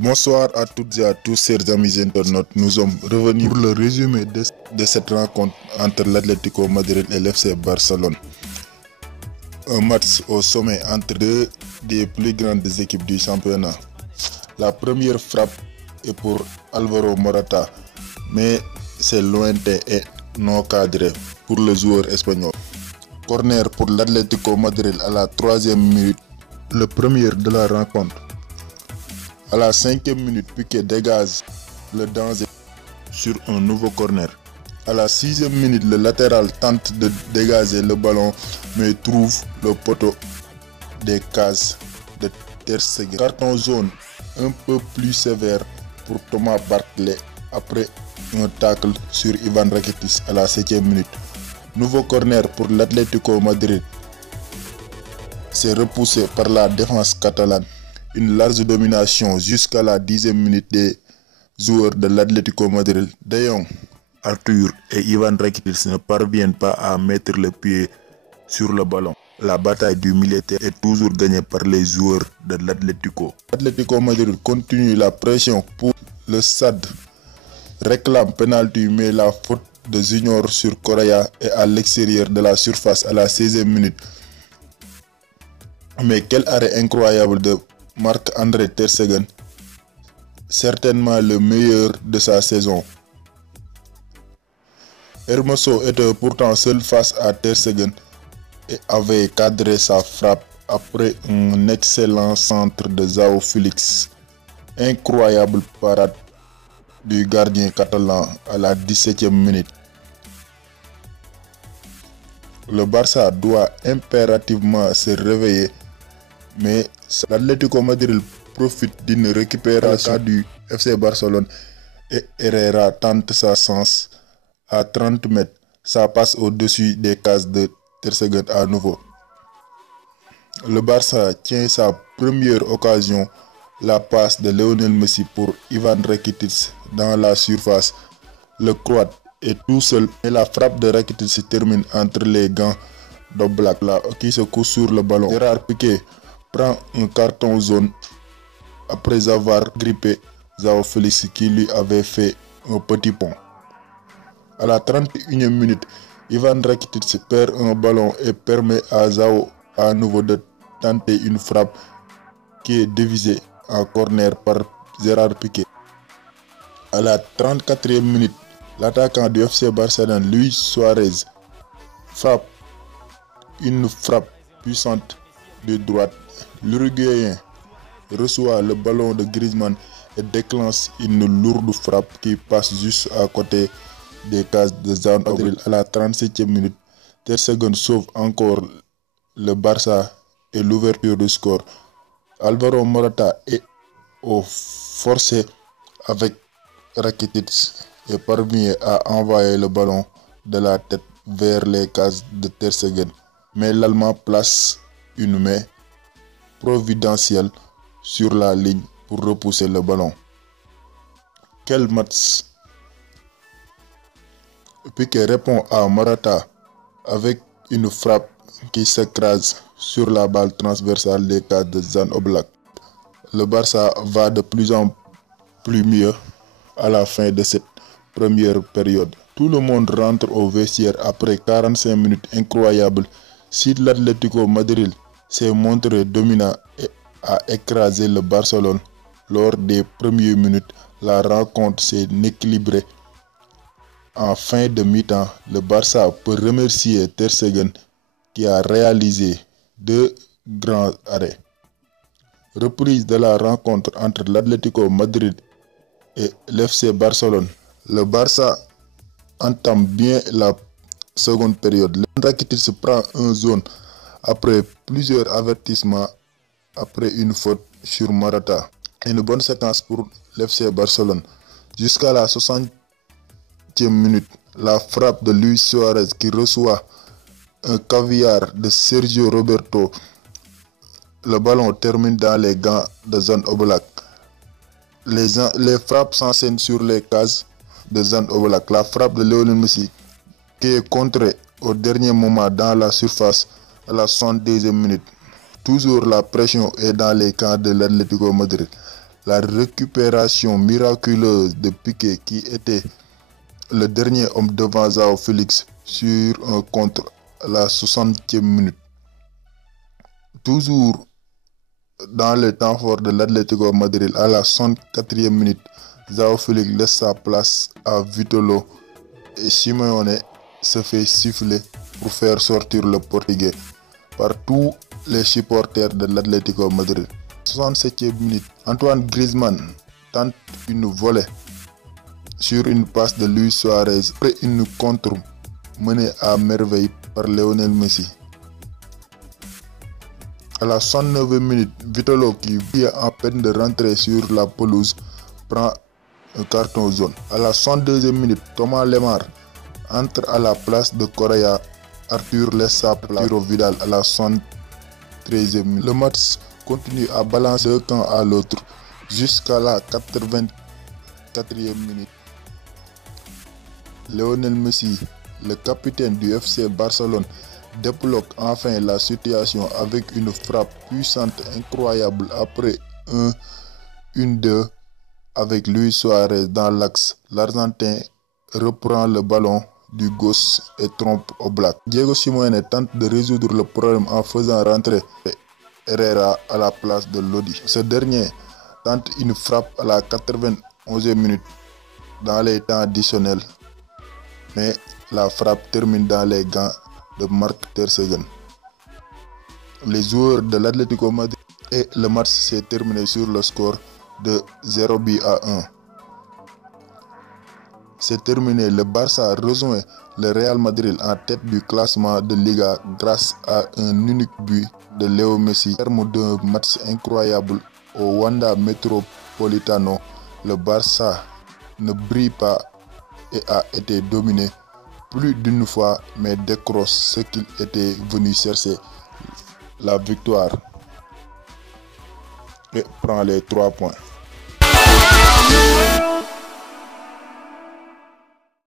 Bonsoir à toutes et à tous, chers amis internautes. Nous sommes revenus pour le résumé de cette rencontre entre l'Atlético Madrid et l'FC Barcelone. Un match au sommet entre deux des plus grandes équipes du championnat. La première frappe est pour Alvaro Morata, mais c'est lointain et non cadré pour le joueur espagnol. Corner pour l'Atlético Madrid à la 3e minute, le premier de la rencontre. À la 5e minute, Piqué dégage le danger sur un nouveau corner. À la 6e minute, le latéral tente de dégager le ballon mais trouve le poteau des cases de Ter Stegen. Carton jaune un peu plus sévère pour Thomas Barthez après un tacle sur Ivan Rakitic à la 7e minute. Nouveau corner pour l'Atlético Madrid. C'est repoussé par la défense catalane. Une large domination jusqu'à la 10e minute des joueurs de l'Atlético Madrid. De Jong, Arthur et Ivan Rakitic ne parviennent pas à mettre le pied sur le ballon. La bataille du milieu est toujours gagnée par les joueurs de l'Atlético. L'Atlético Madrid continue la pression pour le SAD. Réclame penalty mais la faute de Junior sur Correa est à l'extérieur de la surface à la 16e minute. Mais quel arrêt incroyable de Marc-André Ter Stegen, certainement le meilleur de sa saison. Hermoso était pourtant seul face à Ter Stegen et avait cadré sa frappe après un excellent centre de João Félix. Incroyable parade du gardien catalan à la 17e minute. Le Barça doit impérativement se réveiller, mais l'Atlético Madrid profite d'une récupération du FC Barcelone et Herrera tente sa chance à 30 mètres. Ça passe au-dessus des cases de Ter Stegen à nouveau. Le Barça tient sa première occasion, la passe de Lionel Messi pour Ivan Rakitic dans la surface. Le Croate est tout seul et la frappe de Rakitic se termine entre les gants d'Oblak qui se couche sur le ballon. Gérard Piqué prend un carton jaune après avoir grippé João Félix qui lui avait fait un petit pont. À la 31e minute, Ivan Rakitic perd un ballon et permet à João à nouveau de tenter une frappe qui est divisée en corner par Gérard Piqué. À la 34e minute, l'attaquant du FC Barcelone, Luis Suarez, frappe une frappe puissante de droite. L'Uruguayen reçoit le ballon de Griezmann et déclenche une lourde frappe qui passe juste à côté des cases de João Félix. À la 37e minute, Ter Stegen sauve encore le Barça et l'ouverture du score. Alvaro Morata est au forcé avec Rakitic et parvient à envoyer le ballon de la tête vers les cases de Ter Stegen. Mais l'Allemand place une main providentielle sur la ligne pour repousser le ballon. Quel match! Piqué répond à Morata avec une frappe qui s'écrase sur la balle transversale des cases de Jan Oblak. Le Barça va de plus en plus mieux à la fin de cette première période. Tout le monde rentre au vestiaire après 45 minutes incroyables. Si l'Atlético Madrid s'est montré dominant et a écrasé le Barcelone lors des premières minutes, la rencontre s'est équilibrée. En fin de mi-temps, le Barça peut remercier Ter Stegen qui a réalisé deux grands arrêts. Reprise de la rencontre entre l'Atlético Madrid et l'FC Barcelone. Le Barça entame bien la seconde période. Rakitic se prend un jaune après plusieurs avertissements après une faute sur Morata. Une bonne séquence pour l'FC Barcelone. Jusqu'à la 60e minute, la frappe de Luis Suarez qui reçoit un caviar de Sergio Roberto. Le ballon termine dans les gants de Jan Oblak. Les frappes s'enchaînent sur les cases de Jan Oblak. La frappe de Lionel Messi qui est contrée au dernier moment dans la surface à la 72e minute. Toujours la pression est dans les camps de l'Atlético Madrid. La récupération miraculeuse de Piqué qui était le dernier homme devant João Félix sur un contre à la 60e minute. Toujours dans le temps fort de l'Atlético Madrid, à la 64e minute, João Félix laisse sa place à Vitolo et Simeone se fait siffler pour faire sortir le Portugais par tous les supporters de l'Atlético Madrid. 67e minute, Antoine Griezmann tente une volée sur une passe de Luis Suarez après une contre menée à merveille par Lionel Messi. À la 69e minute, Vitolo, qui vient à peine de rentrer sur la pelouse, prend un carton jaune. À la 62e minute, Thomas Lemar entre à la place de Correa. Arthur laisse sa place au Vidal à la 73e minute. Le match continue à balancer d'un camp à l'autre jusqu'à la 84e minute. Lionel Messi, le capitaine du FC Barcelone, débloque enfin la situation avec une frappe puissante incroyable après un 1-2 avec Luis Suarez dans l'axe. L'Argentin reprend le ballon du gauche et trompe au black. Diego Simeone tente de résoudre le problème en faisant rentrer Herrera à la place de Lodi. Ce dernier tente une frappe à la 91e minute dans les temps additionnels, mais la frappe termine dans les gants de Marc ter Stegen. Les joueurs de l'Atlético Madrid et le match s'est terminé sur le score de 0-1. C'est terminé, le Barça rejoint le Real Madrid en tête du classement de Liga grâce à un unique but de Léo Messi. Au terme d'un match incroyable au Wanda Metropolitano, le Barça ne brille pas et a été dominé plus d'une fois, mais décroche ce qu'il était venu chercher, la victoire, et prend les 3 points.